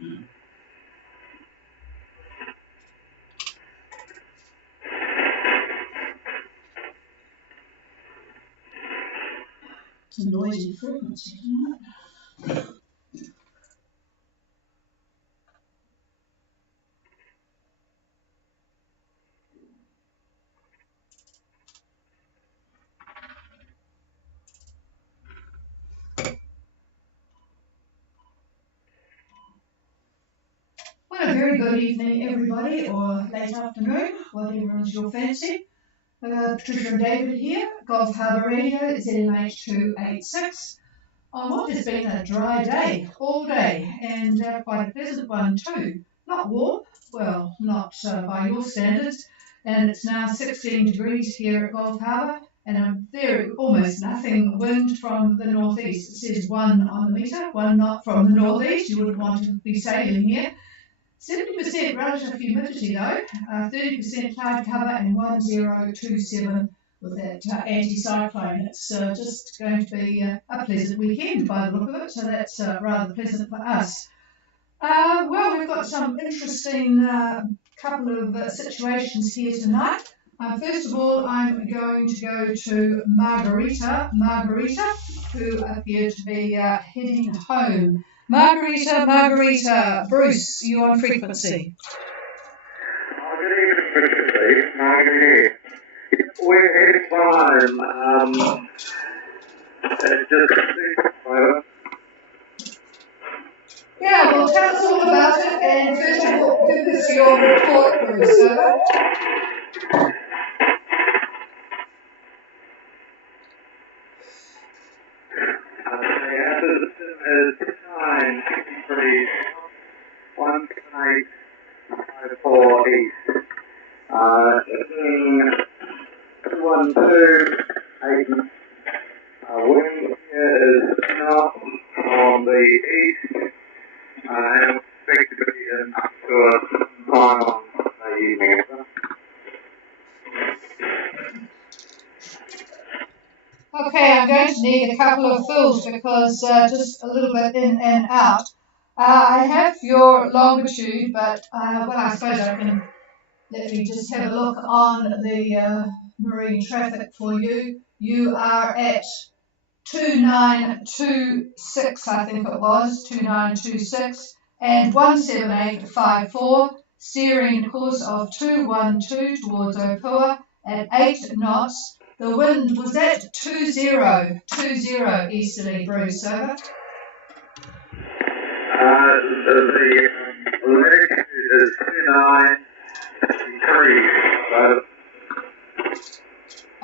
It's a noisy frequency, isn't it? Well, a very good evening, everybody, or late afternoon, whatever is your fancy. Patricia and David here, Gulf Harbour Radio, ZMH286. On what has been a dry day, all day, and quite a pleasant one too. Not warm, well, not by your standards, and it's now 16 degrees here at Gulf Harbour, and almost nothing wind from the northeast. It says 1 on the metre, 1 knot from the northeast. You wouldn't want to be sailing here. 70% relative humidity though, 30% cloud cover, and 1027 with that anticyclone. It's just going to be a pleasant weekend by the look of it, so that's rather pleasant for us. Well, we've got some interesting couple of situations here tonight. First of all, I'm going to go to Margarita, who appeared to be heading home. Margarita, Bruce, you on frequency. Good evening, Margarita. We're heading home. Yeah, well, tell us all about it, and first of all, give us your report, Bruce. Over. Is 9 1 east. 212 wind is north on the east, and expected to be in up to sometime on the evening. Okay, I'm going to need a couple of fills because just a little bit in and out. I have your longitude, but well, I suppose I can let me just have a look on the marine traffic for you. You are at 2926, I think it was, 2926, and 17854, steering course of 212 towards Opua at 8 knots. The wind was at 20 easterly, Bruce, over. The latitude is 2923.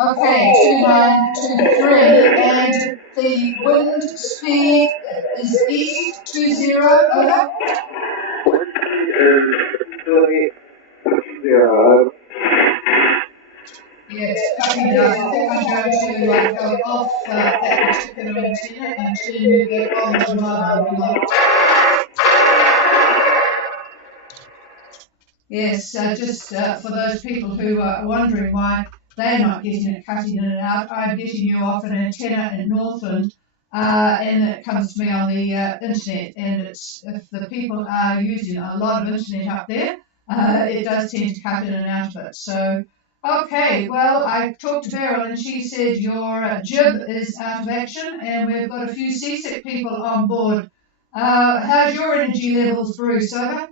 Okay, 2923, and the wind speed is east 20, over. Wind speed is 30. Yeah, it's cutting down. I think I'm going to go off that particular antenna and turn you back on the mobile line. Yes, just for those people who are wondering why they're not getting it cutting in and out, I'm getting you off an antenna in Northland, and it comes to me on the internet. And it's if the people are using a lot of internet up there, it does tend to cut in and out of it. So. Okay, well, I talked to Beryl and she said your jib is out of action and we've got a few seasick people on board. How's your energy levels, Bruce? Over?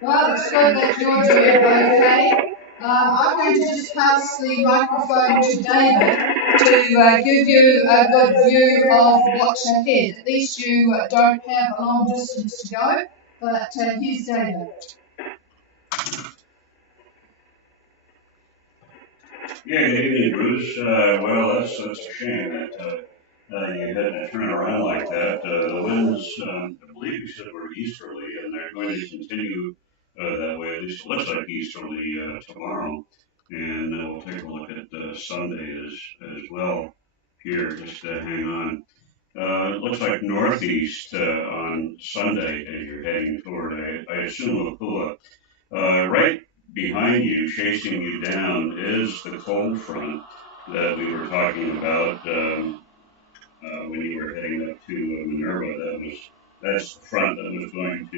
Well, it's good that you're doing okay. I'm going to just pass the microphone to David to give you a good view of what's ahead. At least you don't have a long distance to go, but here's David. Yeah, good evening, Bruce. Well, that's a shame that you had to turn around like that. The winds, I believe you said were easterly, and they're going to continue that way. At least it looks like easterly tomorrow. And we'll take a look at Sunday as well here. Just hang on. It looks like northeast on Sunday as you're heading toward, I assume, Opua. Right behind you, chasing you down, is the cold front that we were talking about when you were heading up to Minerva. That's the front that was going to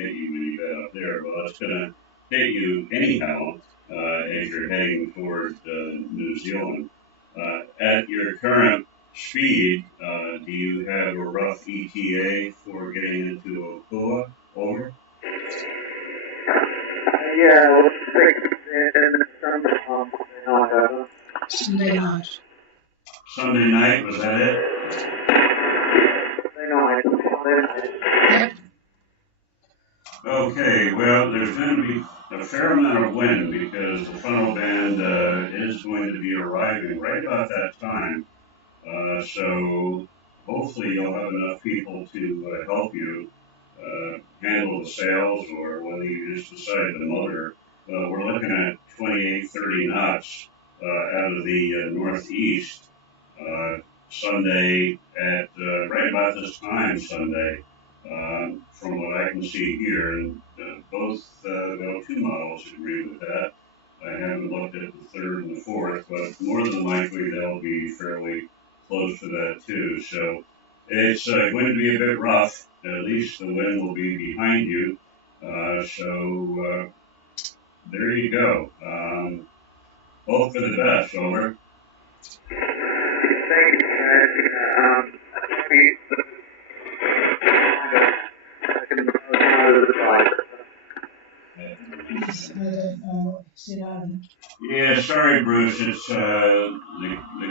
hit you when you got up there. Well, it's going to hit you anyhow as you're heading toward New Zealand. At your current speed, do you have a rough ETA for getting into Opua? Over. Yeah, let's take in the summer Sunday night. Sunday night, was that it? Sunday night. Yep. Okay, well, there's going to be a fair amount of wind because the funnel band is going to be arriving right about that time. So hopefully you'll have enough people to help you handle the sails, or whether you just decide to motor. We're looking at 28, 30 knots out of the northeast Sunday at right about this time Sunday. From what I can see here, and two models agree with that. I haven't looked at the third and the fourth, but more than likely they'll be fairly close to that too. So it's going to be a bit rough. At least the wind will be behind you. So there you go. Hope for the best. Over. Thank you, guys. I don't know what he said either. Yeah, sorry, Bruce. It's the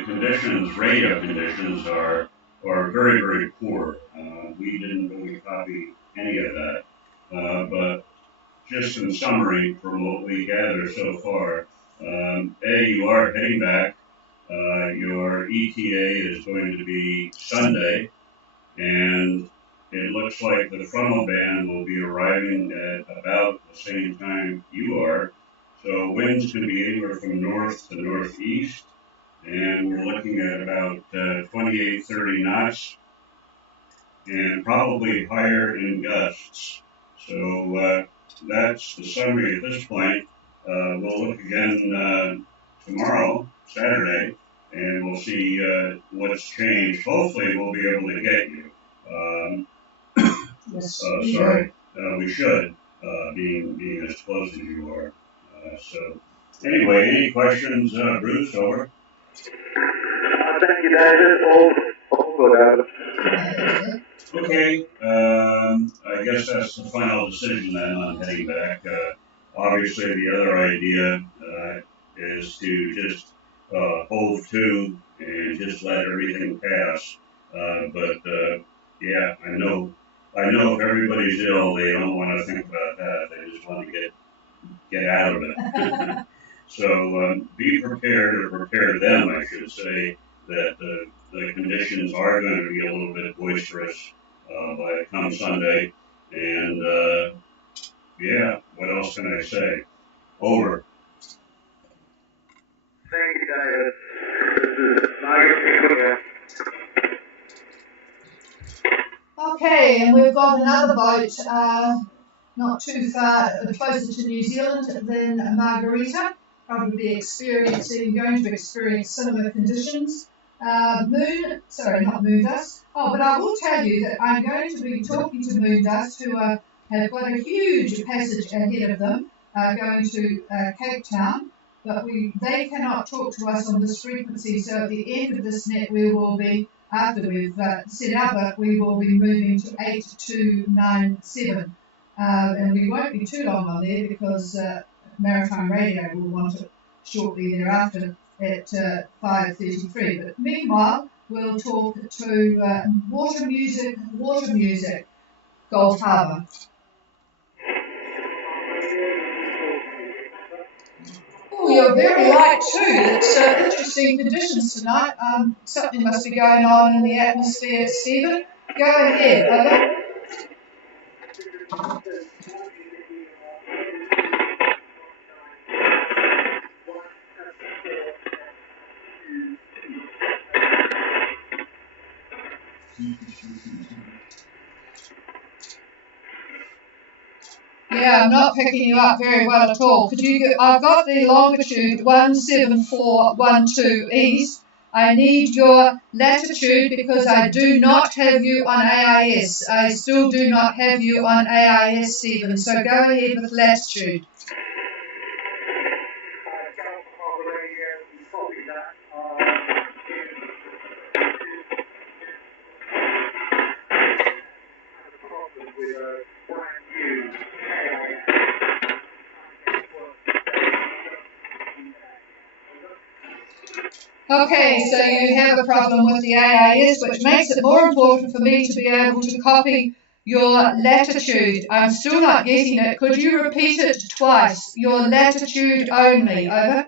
conditions, radio conditions are very, very poor. We didn't really copy any of that, but just in summary, from what we gather so far, you are heading back. Your ETA is going to be Sunday, and it looks like the frontal band will be arriving at about the same time you are. So winds can be anywhere from north to northeast, and we're looking at about 28, 30 knots, and probably higher in gusts. So that's the summary at this point. We'll look again tomorrow, Saturday, and we'll see what's changed. Hopefully, we'll be able to get you. Um, Yes. Sorry, we should, being as close as you are. So, anyway, any questions, Bruce? Over. Thank you, David. All good, Okay, I guess that's the final decision then on heading back. Obviously, the other idea is to just hove to and just let everything pass. But yeah, I know if everybody's ill, they don't want to think about that. They just want to get out of it. So be prepared, or prepare them, I should say, that the conditions are going to be a little bit boisterous by come Sunday. And yeah, what else can I say? Over. Thank you, David. This is Margaret. Okay, and we've got another boat not too far, closer to New Zealand than Margarita, probably going to experience similar conditions. Not moon dust. Oh, but I will tell you that I'm going to be talking to moon dust, who have got a huge passage ahead of them, going to Cape Town, but they cannot talk to us on this frequency, so at the end of this net we will be, after we've set up, we will be moving to 8297. And we won't be too long on there because Maritime Radio will want it shortly thereafter at 5:33. But meanwhile, we'll talk to Water Music, Gulf Harbour. Oh, you're very light too. It's interesting conditions tonight. Something must be going on in the atmosphere, Stephen. Go ahead, over. Yeah, I'm not picking you up very well at all. Could you? I've got the longitude 17412 east. I need your latitude because I do not have you on AIS. I still do not have you on AIS, Stephen. So go ahead with latitude. Okay, so you have a problem with the AIS, which makes it more important for me to be able to copy your latitude. I'm still not getting it. Could you repeat it twice? Your latitude only. Over.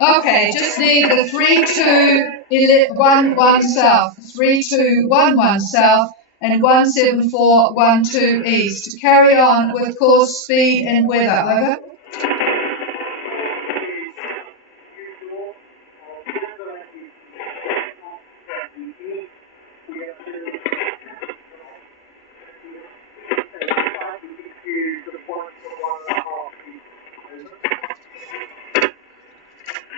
Okay, just need the 3211 south, 3211 south, and 17412 east. Carry on with course, speed, and weather. Over.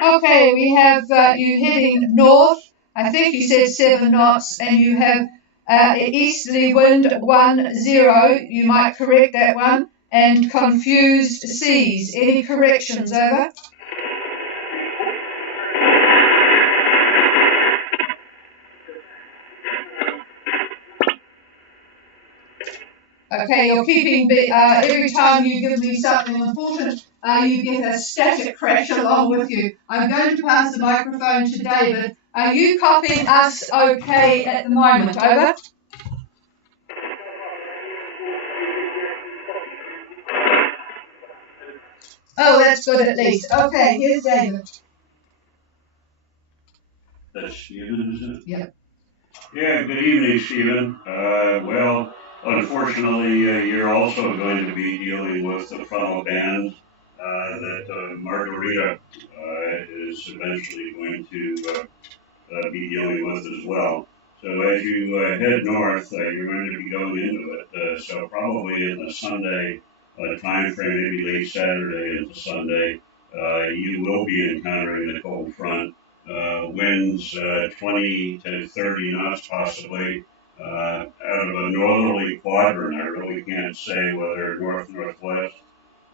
Okay, we have you heading north. I think you said 7 knots, and you have easterly wind 10. You might correct that one. And confused seas. Any corrections? Over. Okay, you're keeping every time you give me something important, you get a static crash along with you. I'm going to pass the microphone to David. Are you copying us okay at the moment? Over. Oh, that's good at least. Okay, here's David. That's Stephen, is it? Yep. Yeah, good evening, Stephen. Well, unfortunately, you're also going to be dealing with the frontal band that Margarita is eventually going to be dealing with as well. So as you head north, you're going to be going into it. So probably in the Sunday time frame, maybe late Saturday into Sunday, you will be encountering the cold front. Winds 20 to 30 knots possibly out of a northerly quadrant. I really can't say whether north-northwest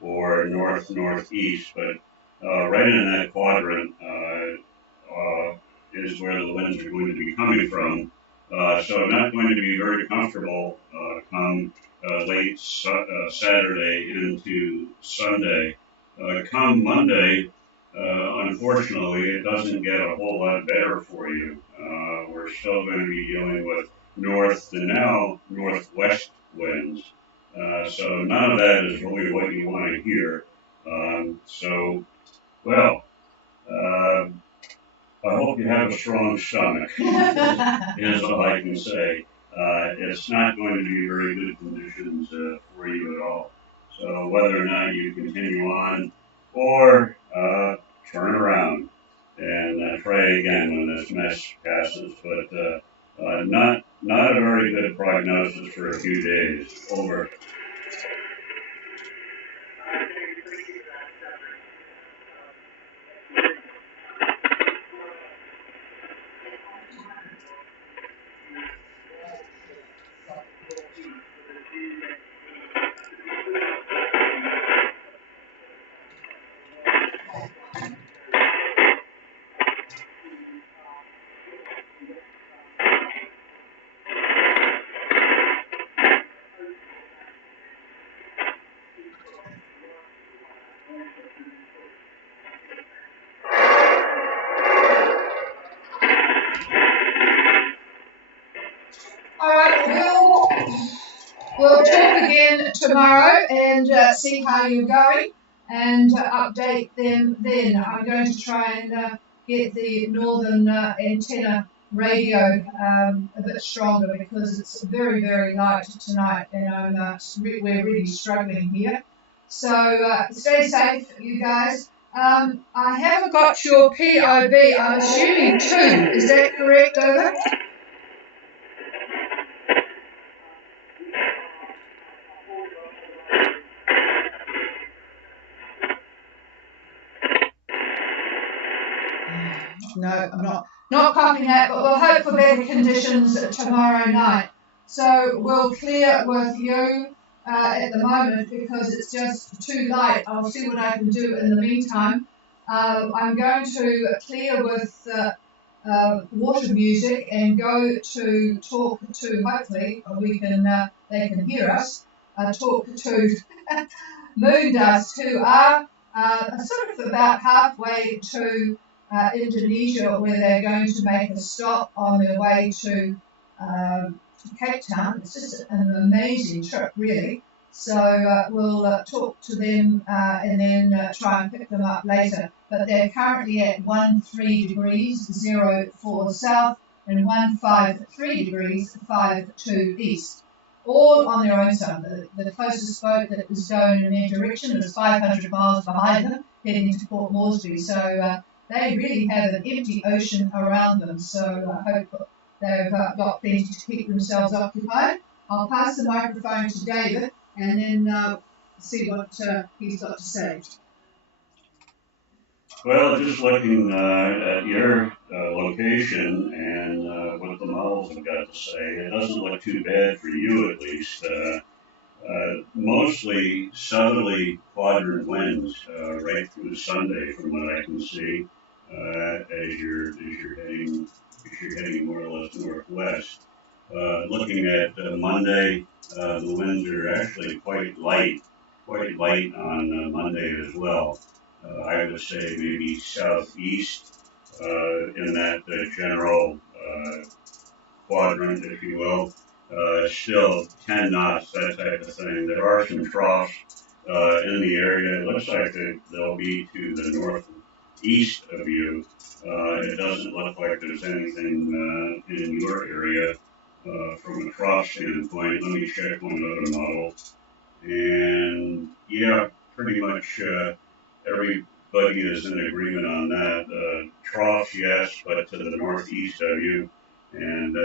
or north-northeast, but right in that quadrant is where the winds are going to be coming from. So not going to be very comfortable come late Saturday into Sunday. Come Monday, unfortunately, it doesn't get a whole lot better for you. We're still going to be dealing with north to now northwest winds. So none of that is really what you want to hear. Well, I hope you have a strong stomach, is all I can say. It's not going to be very good conditions for you at all. So whether or not you continue on or turn around and try again when this mess passes, but not a very good prognosis for a few days. Over. All right, we'll talk again tomorrow and see how you're going and update them then. I'm going to try and get the northern antenna radio a bit stronger because it's very, very light tonight, and we're really struggling here. So stay safe, you guys. I haven't got your POB. I'm assuming 2. Is that correct, over? No, I'm not copying that, but we'll hope for better conditions tomorrow night. So we'll clear with you at the moment because it's just too light. I'll see what I can do in the meantime. I'm going to clear with water music and go to talk to, hopefully we can, they can hear us, talk to moon dust, who are sort of about halfway to Indonesia, where they're going to make a stop on their way to Cape Town. It's just an amazing trip, really. So we'll talk to them and then try and pick them up later. But they're currently at 13 degrees 04 south and 153 degrees 52 east, all on their own side. The closest boat that is going in their direction is 500 miles behind them, heading to Port Moresby. So they really have an empty ocean around them. So I hope they've got plenty to keep themselves occupied. I'll pass the microphone to David and then see what he's got to say. Well, just looking at your location and what the models have got to say, it doesn't look too bad for you, at least. Mostly southerly quadrant winds right through Sunday, from what I can see, as you're heading more or less northwest. Looking at Monday, the winds are actually quite light on Monday as well. I would say maybe southeast in that general quadrant, if you will. Still 10 knots, that type of thing. There are some troughs in the area. It looks like they'll be to the northeast of you. It doesn't look like there's anything in your area from a trough standpoint. Let me check one other model. And yeah, pretty much everybody is in agreement on that. Troughs, yes, but to the northeast of you, and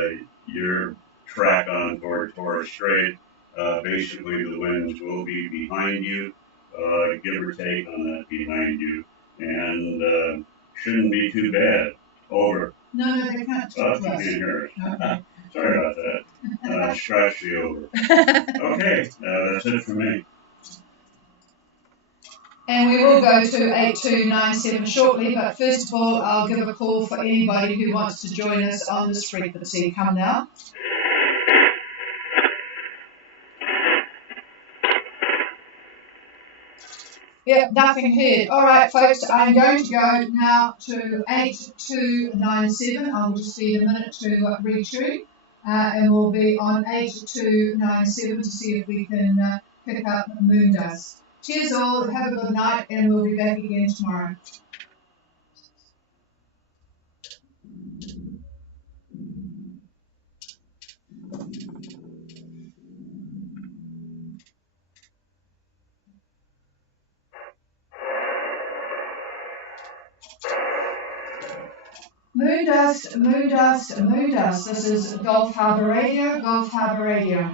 your track on toward Torres Strait, basically the winds will be behind you, give or take on that behind you, and shouldn't be too bad. Over. No, they can't talk to us. Okay. Sorry about that. Scratch the over. Okay, that's it for me. And we will go to 8297 shortly, but first of all, I'll give a call for anybody who wants to join us on this frequency. Come now. Yep, nothing heard. All right, folks, I'm going to go now to 8297. I'll just need a minute to retune, and we'll be on 8297 to see if we can pick up moon dust. Cheers all, have a good night, and we'll be back again tomorrow. Moon dust, moon dust, moon dust. This is Gulf Harbour Radio, Gulf Harbour Radio.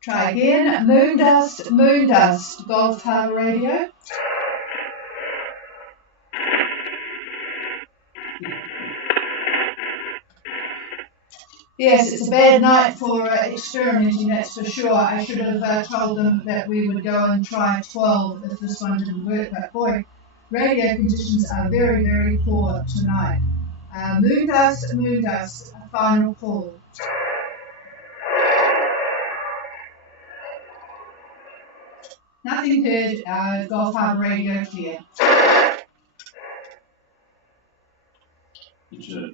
Try again. Moon dust, Gulf Harbour Radio. Yes, it's a bad night for experimenting, that's for sure. I should have told them that we would go and try 12 if this one didn't work. But boy, radio conditions are very, very poor tonight. Moon dust, a final call. Nothing heard, Gulf Harbour Radio clear. It's a